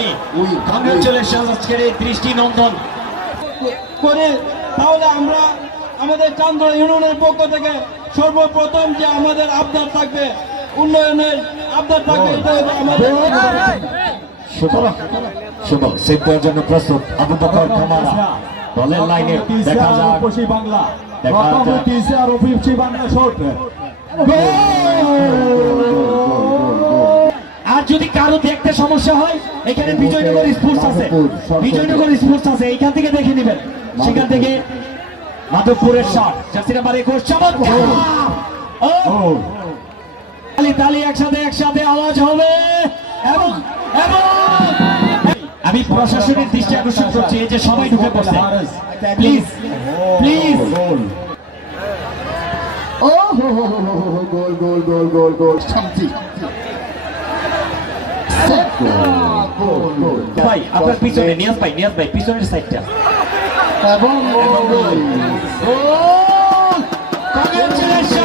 Academy congratulation আজকের এই দৃষ্টিনন্দন করে তাহলে আমরা আমাদের চান্দরা ইউনিয়নের পক্ষ থেকে সর্বপ্রথম যে আমাদের আবদার থাকবে উন্নয়নের আবদার থাকবে এটা হলো আমাদের শুভ সেট দেওয়ার জন্য প্রস্তুত আবু বকর কামারা বলের লাইনে দেখা যাক বাংলা দেখা যাক টিসিআর অফিসি বাংলা শট আর যদি কারো দেখতে সমস্যা হয় এখানে বিজয়নগর স্পোর্টস আছে, বিজয়নগর স্পোর্টস আছে, এইখান থেকে দেখে নেবেন। সেখান থেকে মাধবপুরের শট জার্সি নাম্বার 21 চমৎকার তালি তালি একসাথে আওয়াজ হবে এবং এবং আমি প্রশাসনের দৃষ্টি আকর্ষণ করছি এই যে সবাই ঢুকে পড়ছে, প্লিজ প্লিজ ও গোল গোল গোল গোল গোল শান্তি ভাই আপনার পিছনে নিয়াজ ভাই পিছনের সাইডটা এবং কংগ্রেচুলেশন